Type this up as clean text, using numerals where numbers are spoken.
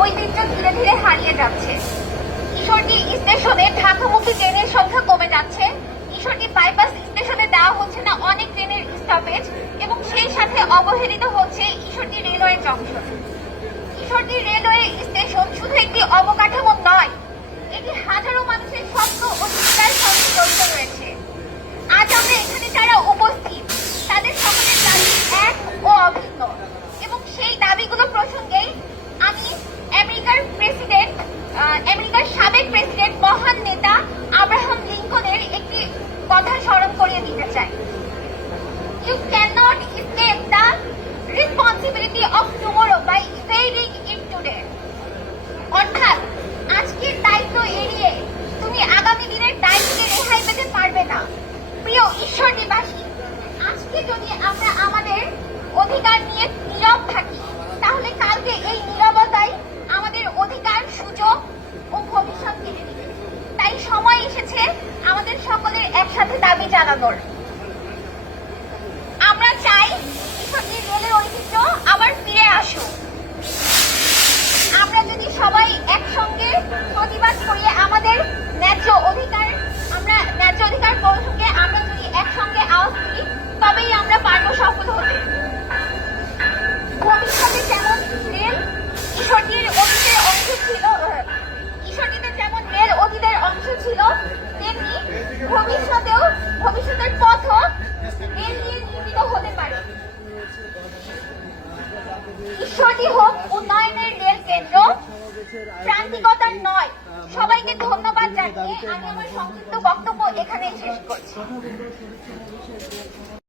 ঐতিহ্য ধীরে ধীরে হারিয়ে যাচ্ছে। ঈশ্বরদী স্টেশনে ঢাকামুখী ট্রেনের সংখ্যা কমে যাচ্ছে। ঈশ্বরদী বাইপাস স্টেশনে দেওয়া হচ্ছে না অনেক ট্রেনের স্টপেজ, এবং সেই সাথে অবহেলিত হচ্ছে Ishwardi railway junction. Ishwardi railway station শুধু একটি অবকাঠামো নয়, এটি হাজারো মানুষের স্বপ্ন ও চিন্তার সঙ্গে জড়িত রয়েছে। আজ আমরা এখানে যারা উপস্থিত তাদের সকলের দাবি এক ও অভিন্ন, এবং সেই দাবিগুলো প্রসঙ্গেই আমি আমেরিকার সাবেক প্রেসিডেন্ট মহান নেতা আব্রাহাম লিঙ্কনের একটি কথা স্মরণ করিয়ে দিতে চাই। You cannot escape the responsibility of tomorrow by evading it today. অর্থাৎ আজকের দায়িত্ব এড়িয়ে তুমি আগামী দিনের দায়িত্বে রেহাই পেতে পারবে না। প্রিয় ঈশ্বরদীবাসী, আজকে যদি আমরা আমাদের অধিকার নিয়ে নীরব থাকি, তাহলে কালকে এই নীরবতাই আমাদের অধিকার, সুযোগ ও ভবিষ্যৎ কেড়ে নেবে। তাই সময় এসেছে আমাদের সকলের একসাথে দাবি জানানোর। আমরা চাই ঈশ্বরদী রেলের ঐতিহ্য আবার ফিরে আসুক। আমরা যদি সবাই একসঙ্গে প্রতিবাদ করি আমাদের ন্যায্য অধিকার প্রসঙ্গে আমরা যদি একসঙ্গে আওয়াজ তুলি, তবেই আমরা পারবো সফল হতে। ভবিষ্যতে যেমন রেল ঈশ্বরদীর অতীতের অংশ ছিল, ঈশ্বরদীতে যেমন রেল অতীতের অংশ ছিল, তেমনি ভবিষ্যতের পথও রেল নিয়ে নির্মিত হতে পারে। ঈশ্বরদী হোক উন্নয়নের রেল কেন্দ্র, প্রান্তিকতার নয়। সবাইকে ধন্যবাদ জানিয়ে আমি আমার সংক্ষিপ্ত বক্তব্য এখানেই শেষ করছি।